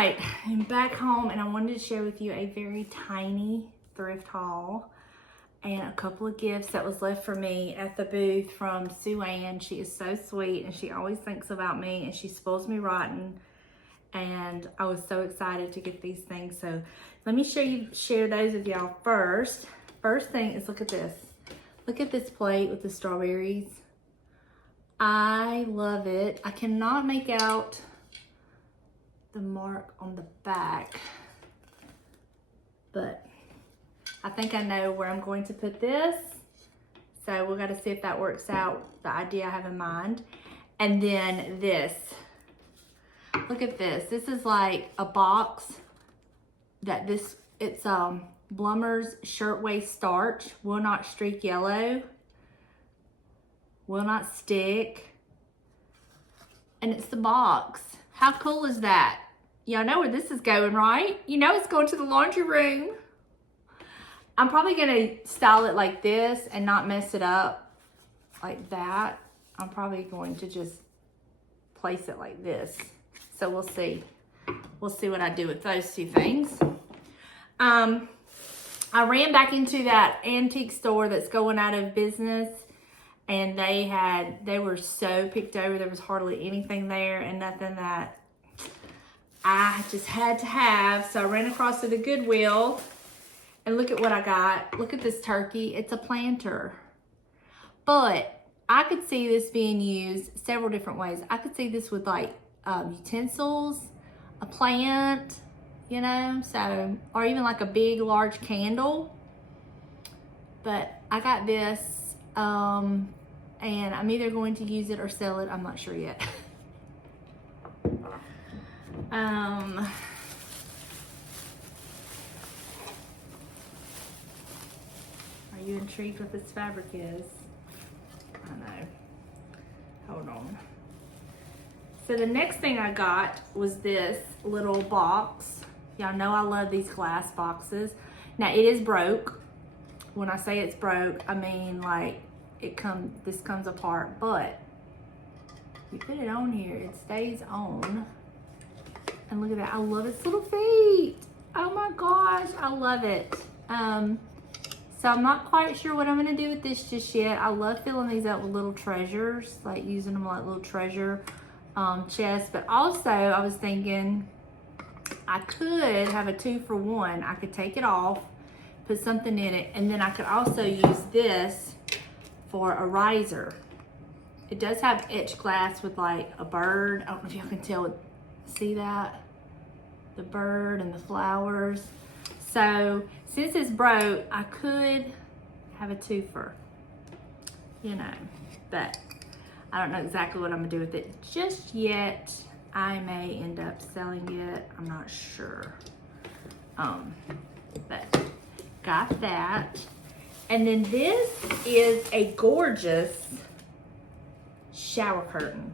right, I'm back home and I wanted to share with you a very tiny thrift haul and a couple of gifts that was left for me at the booth from Sue Ann. She is so sweet and she always thinks about me and she spoils me rotten. And I was so excited to get these things. So let me share those with y'all first. First thing is, look at this. Look at this plate with the strawberries. I love it. I cannot make out the mark on the back, but I think I know where I'm going to put this. So we've got to see if that works out, the idea I have in mind. And then this. Look at this. This is like a box that it's Blummer's shirtwaist starch, will not streak yellow, will not stick. And it's the box. How cool is that? Y'all know where this is going, right? You know it's going to the laundry room. I'm probably gonna style it like this and not mess it up like that. I'm probably going to just place it like this. So we'll see. We'll see what I do with those two things. I ran back into that antique store that's going out of business, and they were so picked over. There was hardly anything there and nothing that I just had to have. So I ran across to the Goodwill and look at what I got. Look at this turkey. It's a planter. But I could see this being used several different ways. I could see this with like utensils, a plant, you know, so, or even like a big, large candle. But I got this, and I'm either going to use it or sell it. I'm not sure yet. Are you intrigued what this fabric is? I know. Hold on. So the next thing I got was this little box. Y'all know I love these glass boxes. Now it is broke. When I say it's broke, I mean like this comes apart, but you put it on here, it stays on. And look at that, I love its little feet. Oh my gosh, I love it. So I'm not quite sure what I'm gonna do with this just yet. I love filling these up with little treasures, like using them like little treasure chests. But also I was thinking I could have a 2-for-1. I could take it off, put something in it, and then I could also use this for a riser. It does have etched glass with like a bird. I don't know if y'all can tell, see that? The bird and the flowers. So since it's broke, I could have a twofer, you know, but I don't know exactly what I'm gonna do with it just yet. I may end up selling it, I'm not sure. But got that. And then this is a gorgeous shower curtain.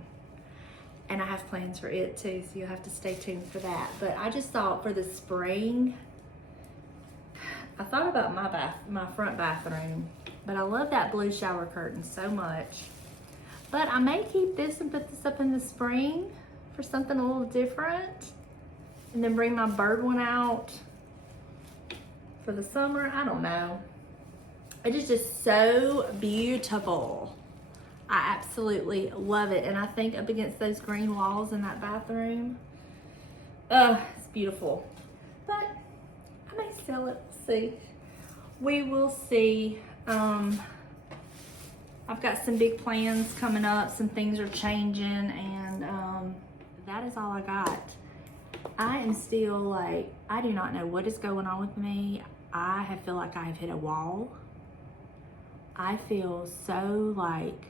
And I have plans for it too, so you'll have to stay tuned for that. But I just thought for the spring, I thought about my front bathroom, but I love that blue shower curtain so much. But I may keep this and put this up in the spring for something a little different, and then bring my bird one out for the summer. I don't know. It is just so beautiful. I absolutely love it. And I think up against those green walls in that bathroom, it's beautiful. But I may sell it, see. We will see. I've got some big plans coming up. Some things are changing, and that is all I got. I am still like, I do not know what is going on with me. I feel like I have hit a wall. I feel so like,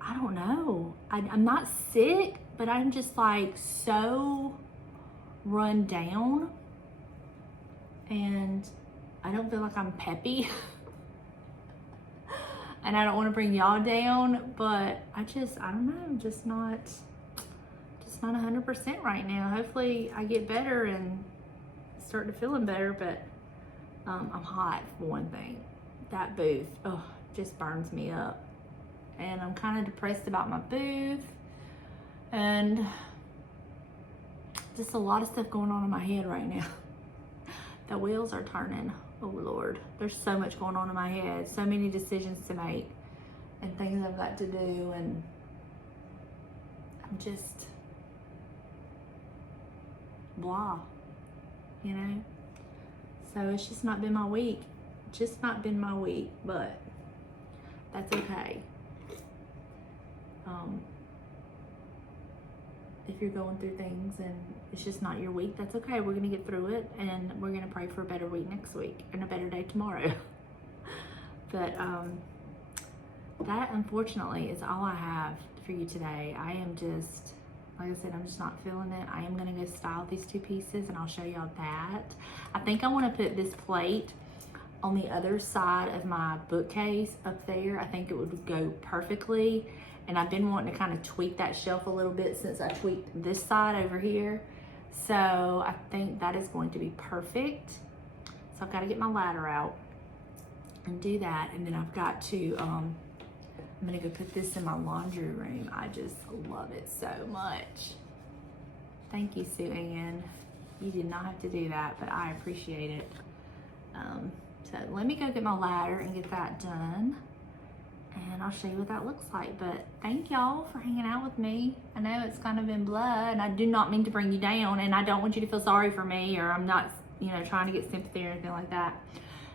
I don't know. I'm not sick, but I'm just like so run down, and I don't feel like I'm peppy. And I don't want to bring y'all down, but I don't know, I'm just not 100% right now. Hopefully I get better and start to feeling better, but I'm hot for one thing. That booth, just burns me up. And I'm kind of depressed about my booth, and Just a lot of stuff going on in my head right now. The wheels are turning. Oh Lord, there's so much going on in my head. So many decisions to make and things I've got to do, and I'm just blah, you know? So it's just not been my week. Just not been my week, but that's okay. If you're going through things and it's just not your week, that's okay. We're gonna get through it, and we're gonna pray for a better week next week and a better day tomorrow. But that unfortunately is all I have for you today. I am just, like I said, I'm just not feeling it. I am gonna go style these two pieces, and I'll show y'all that. I think I wanna put this plate on the other side of my bookcase up there. I think it would go perfectly. And I've been wanting to kind of tweak that shelf a little bit since I tweaked this side over here. So I think that is going to be perfect. So I've got to get my ladder out and do that. And then I've got to, I'm gonna go put this in my laundry room. I just love it so much. Thank you, Sue Ann. You did not have to do that, but I appreciate it. So let me go get my ladder and get that done. And I'll show you what that looks like. But thank y'all for hanging out with me. I know it's kind of been blah, and I do not mean to bring you down, and I don't want you to feel sorry for me, or I'm not, you know, trying to get sympathy or anything like that.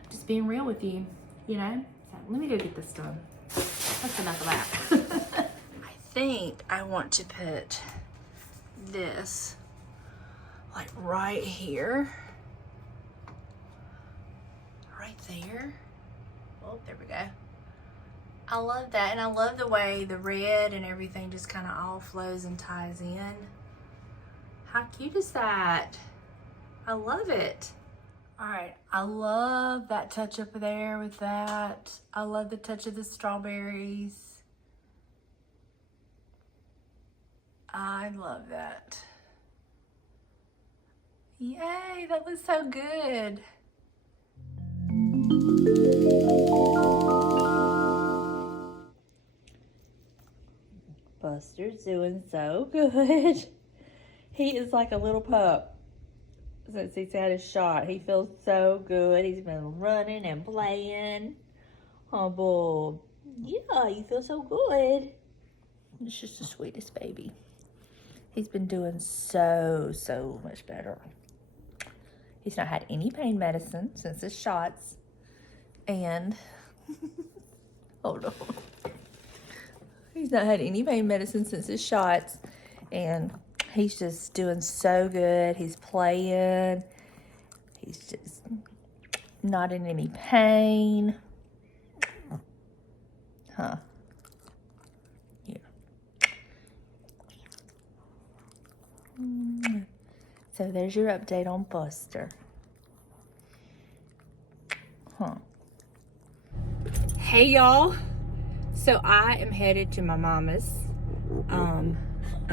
Just being real with you, you know? So let me go get this done. That's enough of that. I think I want to put this like right here. Right there. Oh, there we go. I love that, and I love the way the red and everything just kind of all flows and ties in. How cute is that? I love it. All right, I love that touch up there with that. I love the touch of the strawberries. I love that. Yay, that looks so good. Buster's doing so good. He is like a little pup since he's had his shot. He feels so good. He's been running and playing. Oh, boy. Yeah, you feel so good. It's just the sweetest baby. He's been doing so much better. He's not had any pain medicine since his shots. And, hold on. He's not had any pain medicine since his shots, and he's just doing so good. He's playing. He's just not in any pain. Huh. Yeah. So there's your update on Buster. Huh. Hey, y'all. So I am headed to my mama's. I'm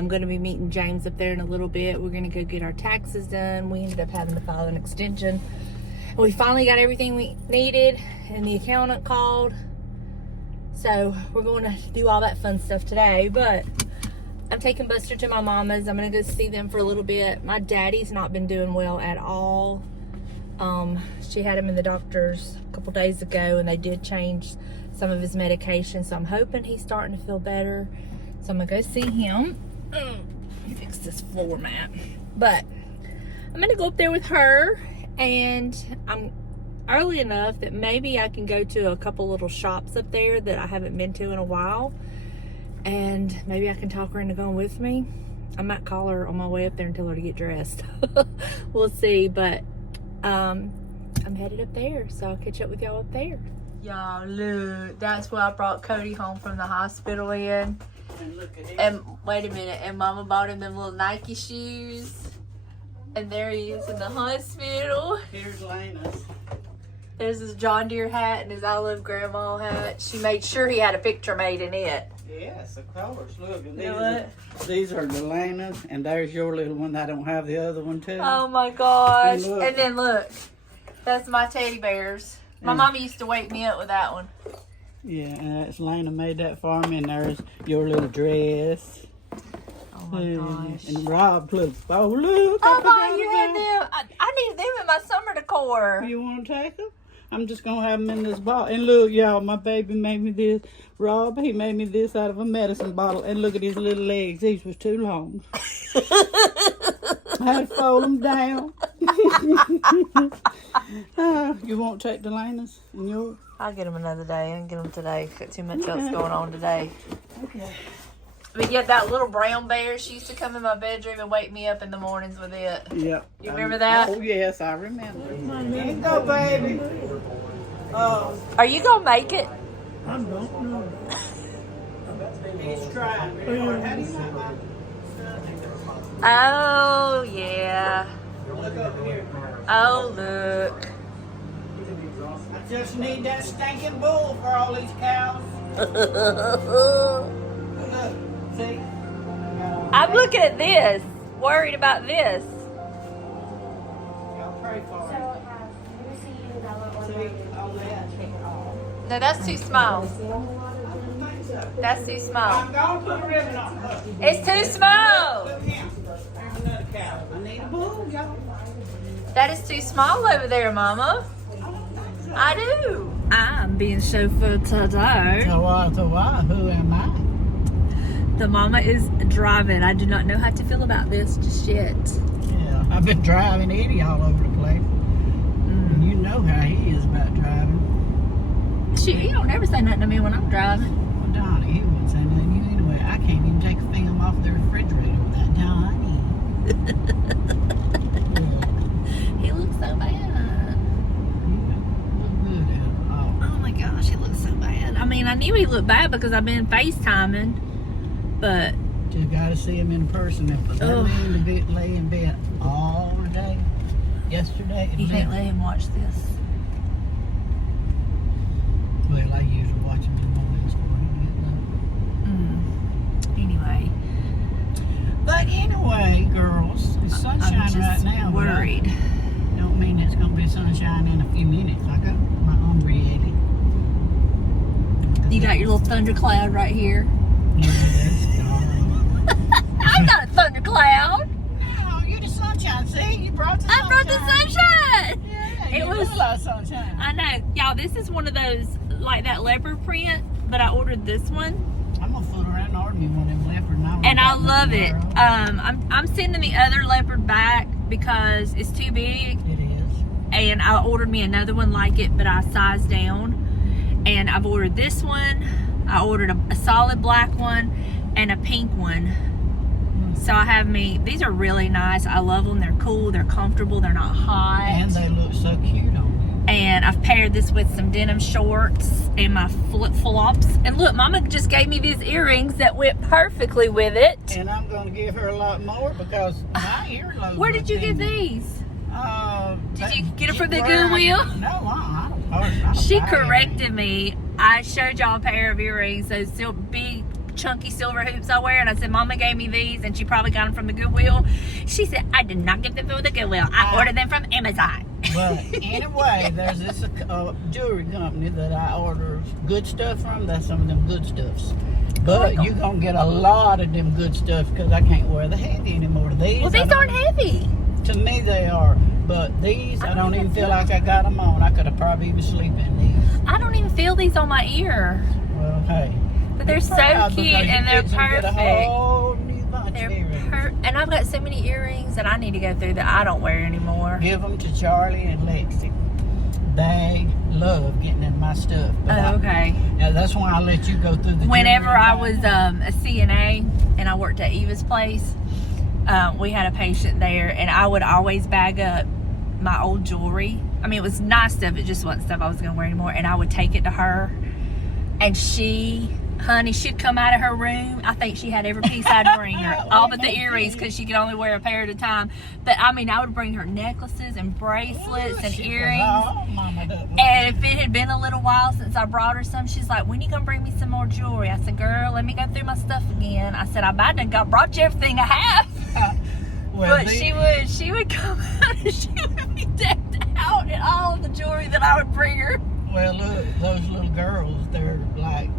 going to be meeting James up there in a little bit. We're going to go get our taxes done. We ended up having to file an extension. And we finally got everything we needed, and the accountant called. So we're going to do all that fun stuff today. But I'm taking Buster to my mama's. I'm going to go see them for a little bit. My daddy's not been doing well at all. She had him in the doctor's a couple days ago, and they did change some of his medication, so I'm hoping he's starting to feel better. So I'm gonna go see him. Let me fix this floor mat. But I'm gonna go up there with her, and I'm early enough that maybe I can go to a couple little shops up there that I haven't been to in a while, and maybe I can talk her into going with me. I might call her on my way up there and tell her to get dressed. We'll see, but I'm headed up there, so I'll catch up with y'all up there. Y'all, look, that's what I brought Cody home from the hospital in. And look at him. And wait a minute, and Mama bought him them little Nike shoes. And there he is in the hospital. Here's Lena's. There's his John Deere hat and his I Love Grandma hat. She made sure he had a picture made in it. Yes, of course. Look, and You know these are Delena's, and there's your little one. I don't have the other one too. Oh my gosh. And, And then look, that's my teddy bears. My mama used to wake me up with that one. Yeah, and that's Lena made that for me, and there's your little dress. Oh my gosh. And Rob put, oh look. Oh my, you had them. I need them in my summer decor. You want to take them? I'm just going to have them in this bottle. And look, y'all, my baby made me this. Rob, he made me this out of a medicine bottle. And look at his little legs. These was too long. I had to fold them down. You won't take Delana's and yours? I'll get them another day. I can get them today. Got too much else going on today. Okay. But yeah, that little brown bear, she used to come in my bedroom and wake me up in the mornings with it. Yeah. You remember that? Oh, yes, I remember. Here you go, baby. Are you going to make it? I don't know. He's trying. How do you like my Oh, yeah. Look over here. Oh, look. I just need that stinking bull for all these cows. Look, see? I'm looking at this, worried about this. Y'all pray for him. See, all that. No, that's too small. That's too small. I'm going to put a ribbon on it. It's too small. Look here. There's another cow. I need a bull, y'all. That is too small over there, Mama. I do. I'm being chauffeured today. So who am I? The mama is driving. I do not know how to feel about this just yet. Yeah, I've been driving Eddie all over the place. And you know how he is about driving. Shoot, he don't ever say nothing to me when I'm driving. Well, Donna, he wouldn't say nothing to you anyway. I can't even take a film off the refrigerator without Donnie. He looks so bad. Oh my gosh, he looks so bad. I mean, I knew he looked bad because I've been FaceTiming, but You gotta see him in person. And for that man to be lay in bed all day, yesterday. you can't let him watch this. Well, I usually watch him in the mornings before he get up. Anyway. But anyway, girls, it's sunshine I'm just right now. but I worried. don't mean it's gonna be sunshine in a few minutes. I got my umbrella. You got your little thundercloud right here. Yeah, that's gone. I got a thundercloud. No, you're the sunshine. See, you brought the sunshine. I brought the sunshine. Yeah, It you was do a lot of sunshine. I know. Y'all, this is one of those, like that leopard print, but I ordered this one. I'm gonna fool around and order me one of them leopard And I love it. I'm sending the other leopard back because it's too big. It is. And I ordered me another one like it, but I sized down. And I've ordered this one. I ordered a solid black one and a pink one. So I have these are really nice. I love them. They're cool. They're comfortable. They're not hot. And they look so cute on you. And I've paired this with some denim shorts and my flip-flops. And look, Mama just gave me these earrings that went perfectly with it. And I'm going to give her a lot more because my earlobe. Where did you get these? Did you get them from the Goodwill? No, I don't. She corrected me. I showed y'all a pair of earrings, those big, chunky silver hoops I wear, and I said, Mama gave me these, and she probably got them from the Goodwill. She said, I did not get them from the Goodwill. I ordered them from Amazon. But anyway, there's this jewelry company that I order good stuff from. That's some of them good stuffs. But you're going to get a lot of them good stuff because I can't wear the heavy anymore. Well, these aren't heavy. To me, they are. But these, I don't even feel like I got them on. I could have probably even sleep in these. I don't even feel these on my ear. Well, hey. But they're so cute and they're perfect. A whole new bunch They're of earrings. and I've got so many earrings that I need to go through that I don't wear anymore. Give them to Charlie and Lexi. They love getting in my stuff. But Okay. Yeah, that's why I let you go through the Whenever jewelry I line. was a CNA and I worked at Eva's place, we had a patient there, and I would always bag up my old jewelry. I mean, it was nice stuff. It just wasn't stuff I was going to wear anymore. And I would take it to her, and she'd come out of her room. I think she had every piece I'd bring her, all but the earrings, because she could only wear a pair at a time. But I mean, I would bring her necklaces and bracelets and earrings. And if it had been a little while since I brought her some, she's like, when you gonna bring me some more jewelry? I said, girl, let me go through my stuff again. I said, I about done brought you everything I have. Well, But she would come out and she would be decked out in all of the jewelry that I would bring her. Well, look, those little girls, they're like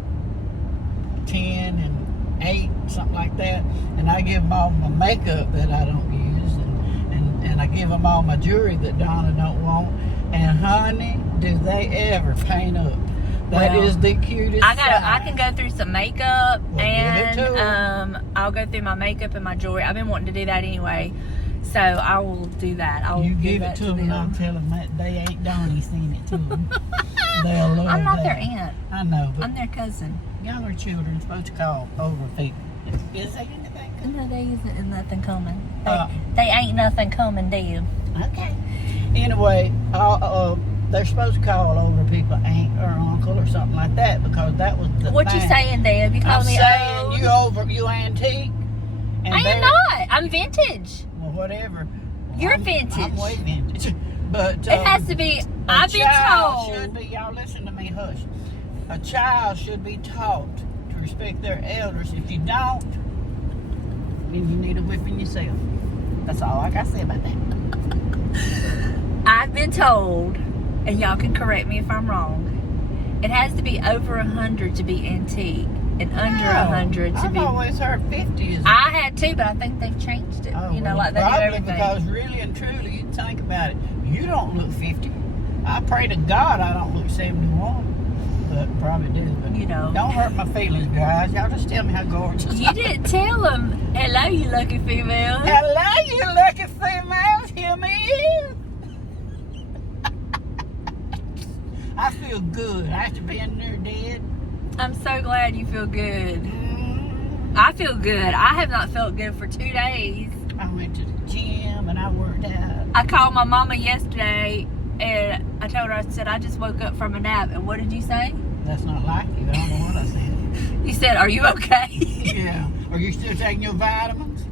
10 and 8, something like that. And I give them all my makeup that I don't use, and I give them all my jewelry that Donna don't want. And honey, do they ever paint up? That is the cutest. I can go through some makeup, Well, give it to 'em. I'll go through my makeup and my jewelry. I've been wanting to do that anyway, so I will do that. I'll You give give that it to them, and I'll tell them that they ain't Donnie seen it to them. They'll love I'm not that. their aunt. I know, but I'm their cousin. younger children supposed to call over people. Is there anything? No, there isn't nothing coming. Uh, They ain't nothing coming, Deb. Okay. Anyway, they're supposed to call over people, aunt or uncle or something like that, because that was the What thing. you saying, Deb? You call I'm me saying old? you antique. And I am they're- not. I'm vintage. Well, whatever. You're I'm vintage. way vintage. But It has to be. I've been told. Should be, y'all listen to me, hush. A child should be taught to respect their elders. If you don't, then you need a whipping yourself. That's all I got to say about that. I've been told, and y'all can correct me if I'm wrong, it has to be over 100 to be antique, and under 100 to I've be. always heard 50 is. I had too, but I think they've changed it. Oh, well, like they do probably everything. because really and truly, you think about it, you don't look 50. I pray to God I don't look 71. But probably do. But don't hurt my feelings, guys. Y'all just tell me how gorgeous You didn't tell them, hello, you lucky female. Hello, you lucky females. Hear me in. I feel good after being near dead. I'm so glad you feel good. I feel good. I have not felt good for 2 days. I went to the gym and I worked out. I called my mama yesterday and I told her, I said, I just woke up from a nap. And what did you say? That's not like you. I don't know what I said. You said, are you okay? Yeah. Are you still taking your vitamins?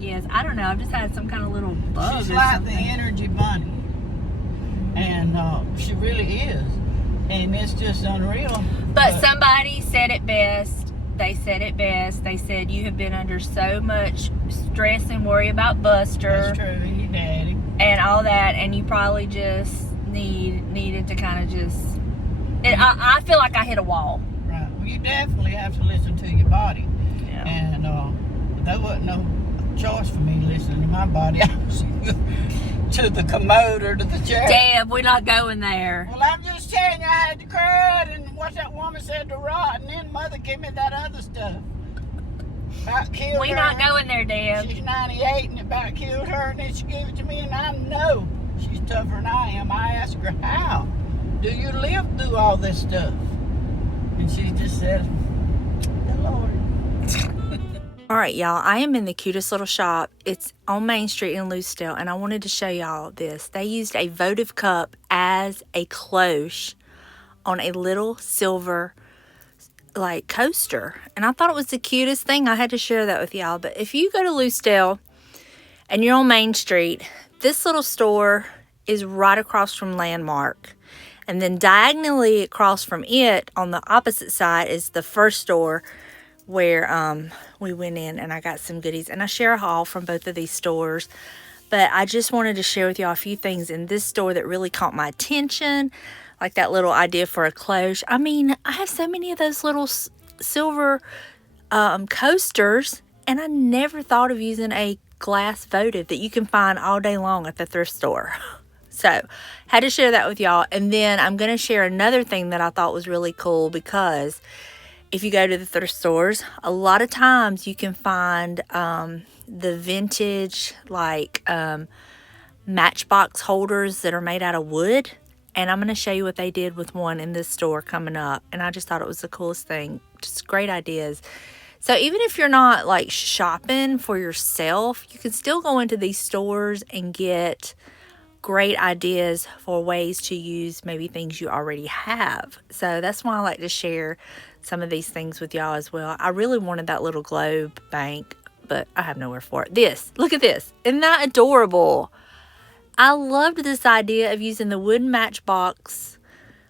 Yes, I don't know. I've just had some kind of little bug She's or like something. the energy bunny. And she really is. And it's just unreal. But somebody said it best. They said it best. They said you have been under so much stress and worry about Buster. That's true. And your daddy. And all that. And you probably just needed to kind of just... I feel like I hit a wall. Right. Well, you definitely have to listen to your body. Yeah. And there wasn't no choice for me listening to my body. I was to the commode or to the chair. Deb, we're not going there. Well, I'm just telling you, I had to cry, and what that woman said to Rod, and then Mother gave me that other stuff. About killed We're her. not going there, Deb. She's 98, and it about killed her, and then she gave it to me, and I know she's tougher than I am. I asked her, how do you live through all this stuff? And she just said, the Lord. All right, y'all, I am in the cutest little shop. It's on Main Street in Lucale, and I wanted to show y'all this. They used a votive cup as a cloche on a little silver, like, coaster. And I thought it was the cutest thing. I had to share that with y'all. But if you go to Lucale and you're on Main Street, this little store is right across from Landmark. And then diagonally across from it, on the opposite side, is the first store where we went in and I got some goodies. And I share a haul from both of these stores. But I just wanted to share with y'all a few things in this store that really caught my attention. Like that little idea for a cloche. I mean, I have so many of those little silver coasters. And I never thought of using a glass votive that you can find all day long at the thrift store. So, had to share that with y'all. And then I'm going to share another thing that I thought was really cool, because if you go to the thrift stores, a lot of times you can find the vintage, like, matchbox holders that are made out of wood. And I'm going to show you what they did with one in this store coming up. And I just thought it was the coolest thing. Just great ideas. So even if you're not, like, shopping for yourself, you can still go into these stores and get great ideas for ways to use maybe things you already have. So that's why I like to share some of these things with y'all as well. I really wanted that little globe bank, but I have nowhere for it. This, look at this. Isn't that adorable? I loved this idea of using the wooden matchbox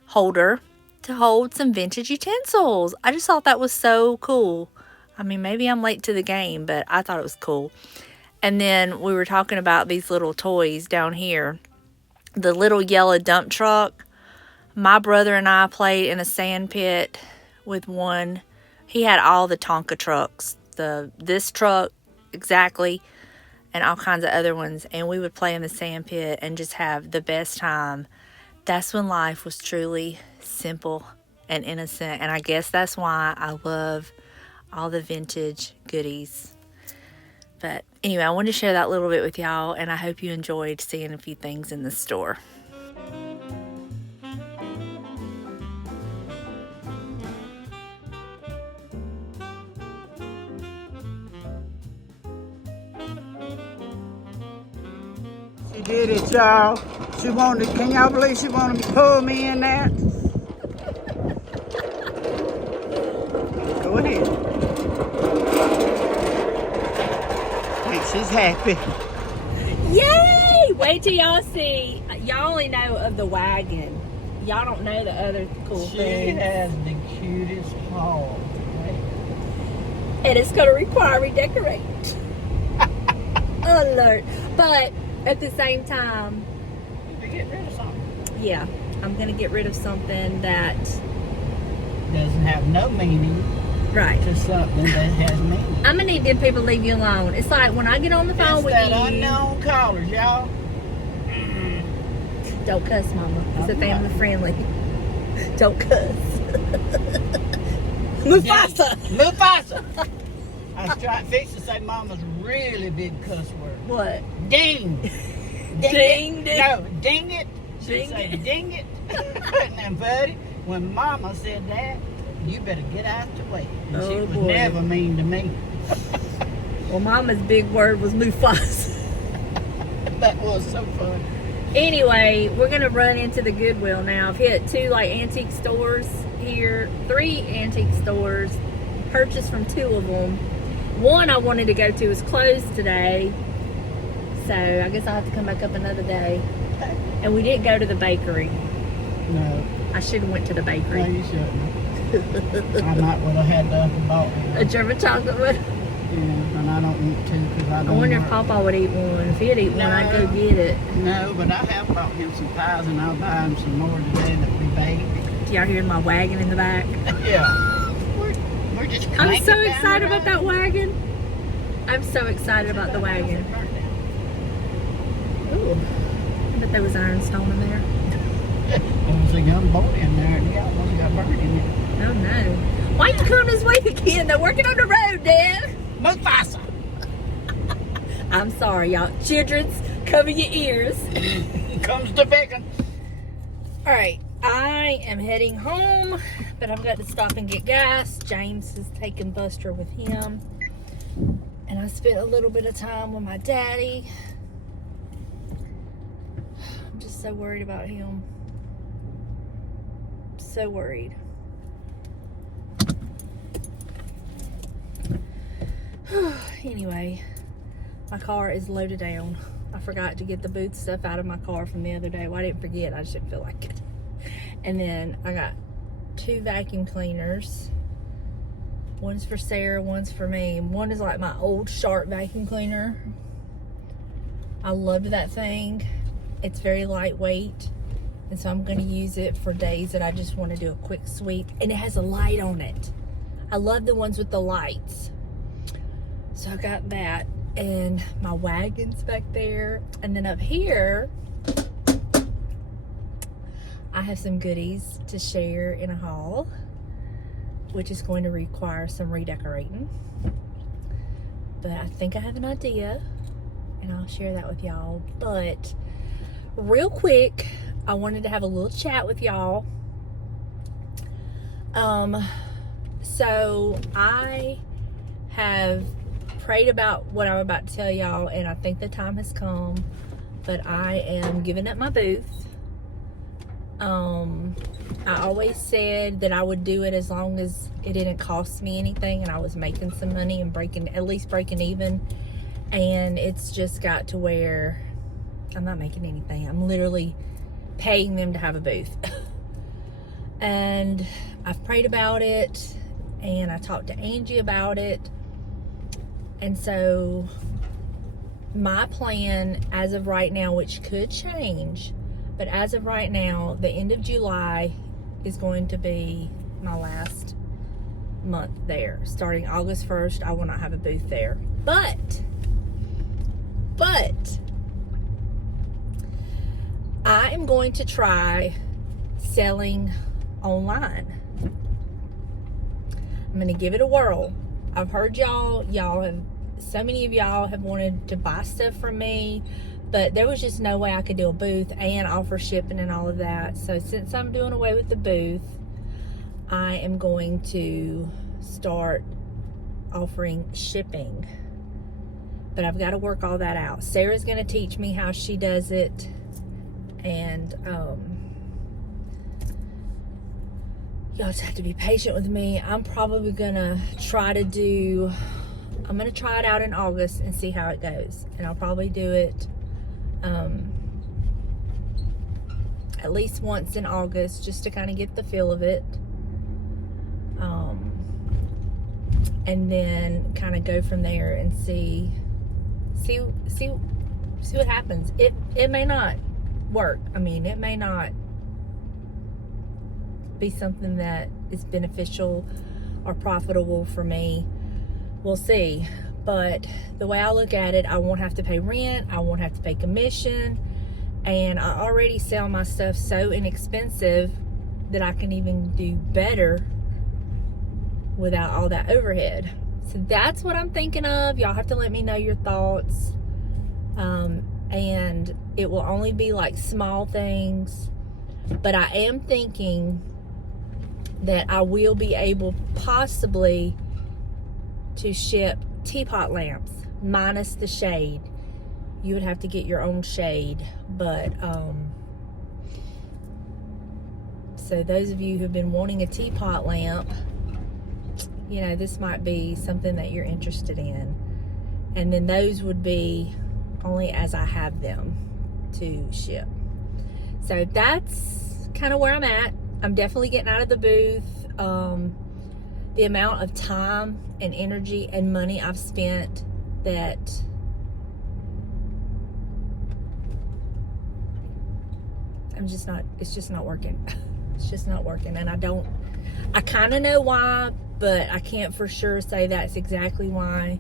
holder to hold some vintage utensils. I just thought that was so cool. I mean, maybe I'm late to the game, but I thought it was cool. And then we were talking about these little toys down here. The little yellow dump truck. My brother and I played in a sand pit with one He had all the Tonka trucks, this truck exactly, and all kinds of other ones. And we would play in the sand pit and just have the best time. That's when life was truly simple and innocent. And I guess that's why I love all the vintage goodies. But anyway, I wanted to share that little bit with y'all, and I hope you enjoyed seeing a few things in the store. She did it, y'all. She wanted, can y'all believe she wanted to pull me in there? Go ahead. Hey, she's happy. Yay! Wait till y'all see. Y'all only know of the wagon. Y'all don't know the other cool She things. has the cutest haul. And it's going to require redecorate. Oh, Lord. But at the same time, To get rid of something. yeah, I'm going to get rid of something that, Doesn't have no meaning right. to something that has meaning. I'm going to need them people to leave you alone. It's like when I get on the phone It's with that you. unknown callers, y'all. Don't cuss, Mama. It's a I'm family not. friendly. Don't cuss. Mufasa! Mufasa! I was trying to fix to say Mama's really big cuss word. What? Ding! Ding, it. ding. No, ding it. She'd Ding say it. ding it. And then, buddy, when Mama said that, you better get out the way. And she Oh, was boy. never mean to me. Well, Mama's big word was Mufasa. That was so fun. Anyway, we're gonna run into the Goodwill now. I've hit 2 like antique stores here, 3 antique stores, purchased from 2 of them. One I wanted to go to is closed today, so I guess I'll have to come back up another day. And we didn't go to the bakery. No, I should have went to the no, bakery. you shouldn't. I might would have had to bought A one. German chocolate one. Yeah, and I don't want to because I I don't wonder if work. Papa would eat one. If he'd eat one, I'd go No. get it. No, but I have brought him some pies and I'll buy him some more today that we baked. Do y'all hear my wagon in the back? Yeah. We're just I'm cranking so down excited the about that road. wagon. I'm so excited about the wagon. Ooh. I bet there was ironstone in there. There was a young boy in there and he almost got burned in it. Oh no. Why you come this way again? They're working on the road, Dad. Mufasa! I'm sorry, y'all. Children's, cover your ears. Comes to begging. Alright, I am heading home, but I've got to stop and get gas. James is taking Buster with him. And I spent a little bit of time with my daddy. I'm just so worried about him. So worried. Anyway, my car is loaded down. I forgot to get the boot stuff out of my car from the other day. Well, I didn't forget. I just didn't feel like it. And then I got 2 vacuum cleaners. One's for Sarah, one's for me. One is like my old Sharp vacuum cleaner. I loved that thing. It's very lightweight. And so I'm going to use it for days that I just want to do a quick sweep. And it has a light on it. I love the ones with the lights. So I got that. And my wagon's back there. And then up here, I have some goodies to share in a haul, which is going to require some redecorating. But I think I have an idea, and I'll share that with y'all. But real quick, I wanted to have a little chat with y'all. So I have prayed about what I'm about to tell y'all, and I think the time has come. But I am giving up my booth. I always said that I would do it as long as it didn't cost me anything and I was making some money and at least breaking even. And it's just got to where I'm not making anything. I'm literally paying them to have a booth. And I've prayed about it, and I talked to Angie about it. And so my plan as of right now, which could change, but as of right now, the end of July is going to be my last month there. Starting August 1st, I will not have a booth there. But I am going to try selling online. I'm going to give it a whirl. I've heard so many of y'all have wanted to buy stuff from me, but there was just no way I could do a booth and offer shipping and all of that. So since I'm doing away with the booth, I am going to start offering shipping. But I've got to work all that out. Sarah's going to teach me how she does it. And y'all just have to be patient with me. I'm probably going to try it out in August and see how it goes. And I'll probably do it at least once in August just to kind of get the feel of it. And then kind of go from there and see what happens. It may not work. I mean, it may not be something that is beneficial or profitable for me. We'll see. But the way I look at it, I won't have to pay rent, I won't have to pay commission, and I already sell my stuff so inexpensive that I can even do better without all that overhead. So that's what I'm thinking of. Y'all have to let me know your thoughts. And it will only be like small things, but I am thinking that I will be able possibly to ship teapot lamps minus the shade. You would have to get your own shade, but so those of you who've been wanting a teapot lamp, you know, this might be something that you're interested in. And then those would be only as I have them to ship. So that's kind of where I'm at. I'm definitely getting out of the booth. The amount of time and energy and money I've spent, that it's just not working. It's just not working. And I kind of know why, but I can't for sure say that's exactly why.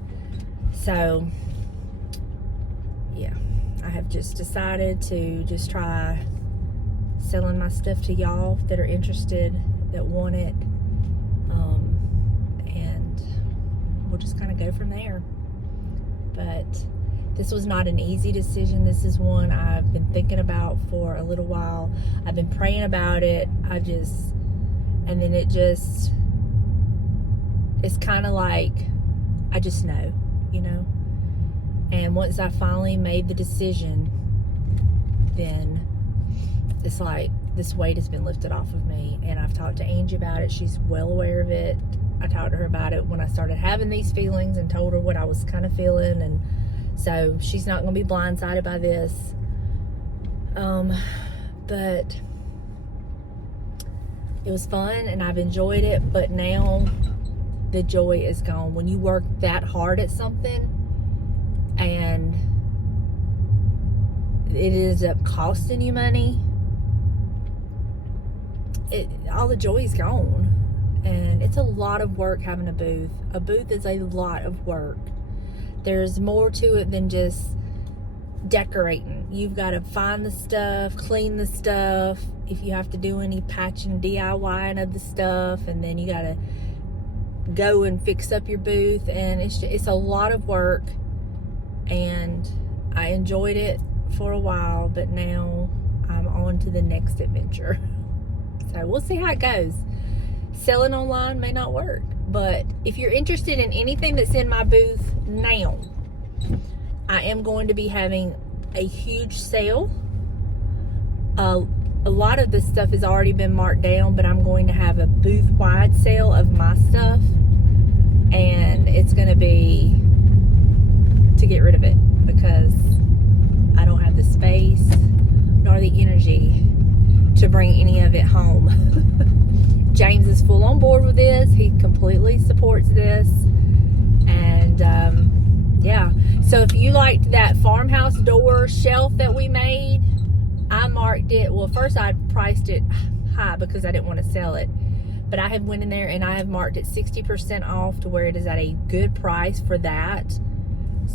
So yeah, I have just decided to just try selling my stuff to y'all that are interested, that want it, and we'll just kind of go from there. But this was not an easy decision. This is one I've been thinking about for a little while. I've been praying about it. And then it's kind of like, I just know, you know. And once I finally made the decision, then it's like this weight has been lifted off of me. And I've talked to Angie about it. She's well aware of it. I talked to her about it when I started having these feelings and told her what I was kind of feeling. And so she's not going to be blindsided by this. But it was fun and I've enjoyed it. But now the joy is gone. When you work that hard at something and it ends up costing you money, all the joy is gone. And it's a lot of work having a booth. A booth is a lot of work. There's more to it than just decorating. You've got to find the stuff, clean the stuff, if you have to do any patching, DIYing of the stuff, and then you got to go and fix up your booth. And it's a lot of work. And I enjoyed it for a while, but now I'm on to the next adventure. So we'll see how it goes. Selling online may not work, but if you're interested in anything that's in my booth now, I am going to be having a huge sale. A lot of this stuff has already been marked down, but I'm going to have a booth-wide sale of my stuff, and it's going to be to get rid of it because I don't have the space nor the energy to bring any of it home. James is full on board with this. He completely supports this. And yeah, so if you liked that farmhouse door shelf that we made, I marked it. Well, first I priced it high because I didn't want to sell it, but I have went in there and I have marked it 60% off to where it is at a good price for that.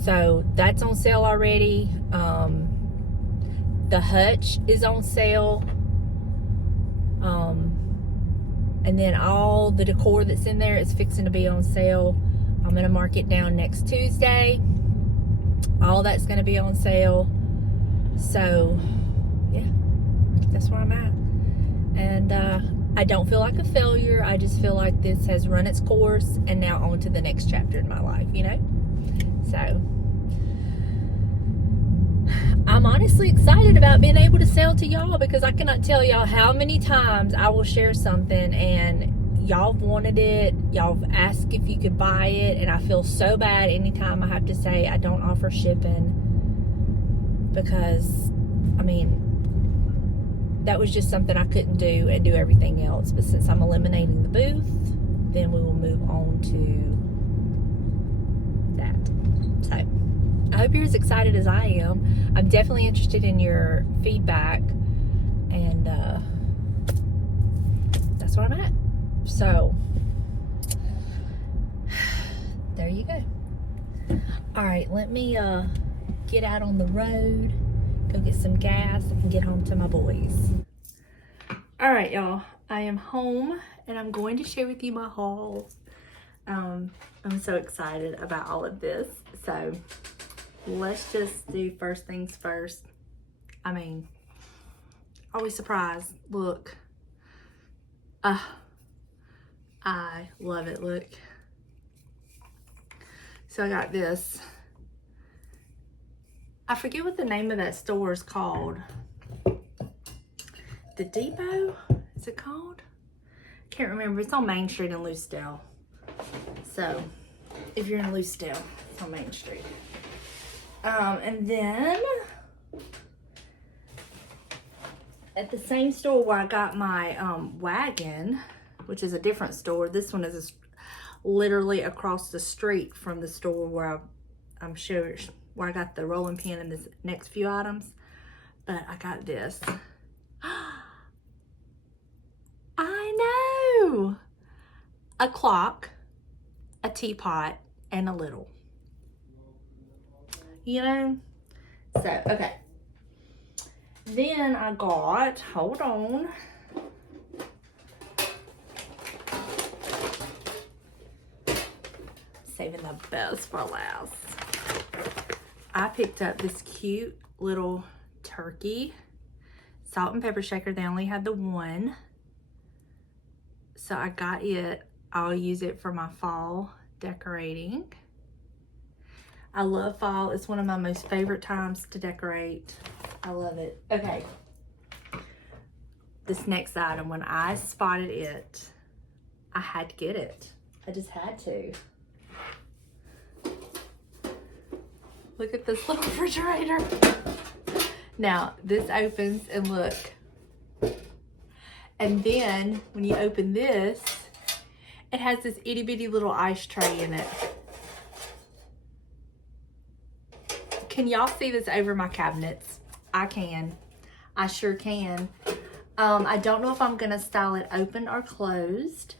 So that's on sale already. The hutch is on sale. And then all the decor that's in there is fixing to be on sale. I'm going to mark it down next Tuesday. All that's going to be on sale. So, yeah, that's where I'm at. And I don't feel like a failure. I just feel like this has run its course and now on to the next chapter in my life, you know? So, I'm honestly excited about being able to sell to y'all, because I cannot tell y'all how many times I will share something and y'all wanted it, y'all asked if you could buy it, and I feel so bad anytime I have to say I don't offer shipping, because I mean, that was just something I couldn't do and do everything else. But since I'm eliminating the booth, then we will move on to that. So I hope you're as excited as I am. I'm definitely interested in your feedback, and that's where I'm at. So there you go. All right, let me get out on the road, go get some gas, and get home to my boys. All right, y'all, I am home and I'm going to share with you my haul. I'm so excited about all of this. So let's just do first things first. I mean, always surprised. Look. I love it. Look. So I got this. I forget what the name of that store is called. The Depot? Is it called? Can't remember. It's on Main Street in Lucale. So if you're in Lucale, it's on Main Street. And then at the same store where I got my wagon, which is a different store. This one is literally across the street from the store where I'm sure where I got the rolling pin and the next few items. But I got this. I know! A clock, a teapot, and a little. You know? So, okay. Then I got, hold on. Saving the best for last. I picked up this cute little turkey salt and pepper shaker. They only had the one. So I got it. I'll use it for my fall decorating. I love fall. It's one of my most favorite times to decorate. I love it. Okay. This next item, when I spotted it, I had to get it. I just had to. Look at this little refrigerator. Now, this opens and look. And then, when you open this, it has this itty bitty little ice tray in it. Can y'all see this over my cabinets? I can. I sure can. I don't know if I'm gonna style it open or closed.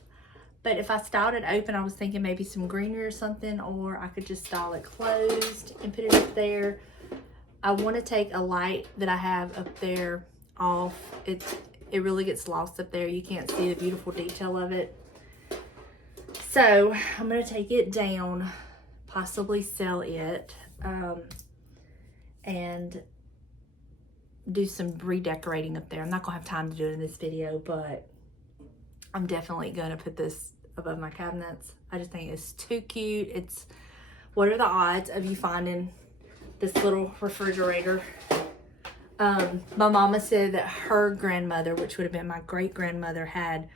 But if I styled it open, I was thinking maybe some greenery or something, or I could just style it closed and put it up there. I want to take a light that I have up there off. It really gets lost up there. You can't see the beautiful detail of it. So I'm going to take it down, possibly sell it, and do some redecorating up there. I'm not going to have time to do it in this video, but I'm definitely going to put this above my cabinets. I just think it's too cute. It's, what are the odds of you finding this little refrigerator? My mama said that her grandmother, which would have been my great grandmother, had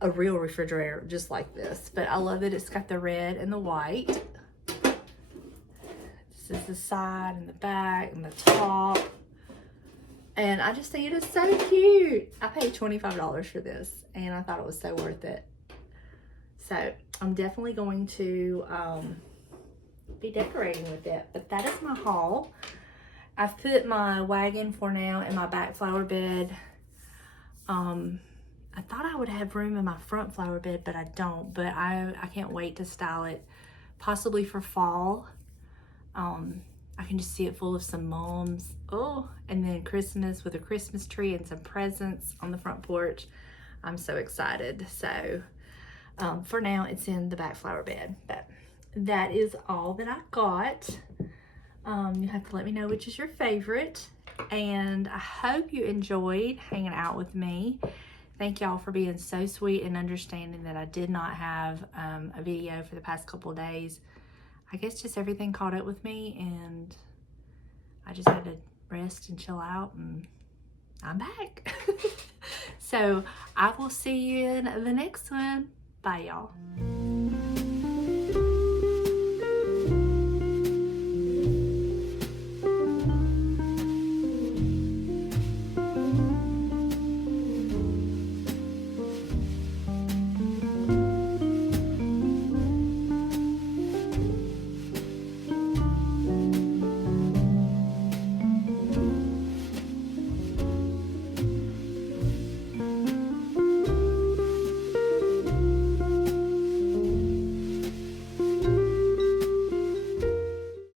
a real refrigerator just like this. But I love it. It's got the red and the white. This is the side and the back and the top. And I just think it is so cute. I paid $25 for this, and I thought it was so worth it. So I'm definitely going to be decorating with it. But that is my haul. I've put my wagon for now in my back flower bed. I I thought I would have room in my front flower bed, but I don't. But I can't wait to style it, possibly for fall. I can just see it full of some mums. Oh, and then Christmas with a Christmas tree and some presents on the front porch. I'm so excited. So for now, it's in the back flower bed. But that is all that I got. You have to let me know which is your favorite. And I hope you enjoyed hanging out with me. Thank y'all for being so sweet and understanding that I did not have a video for the past couple of days. I guess just everything caught up with me and I just had to rest and chill out, and I'm back. So I will see you in the next one. Bye, y'all.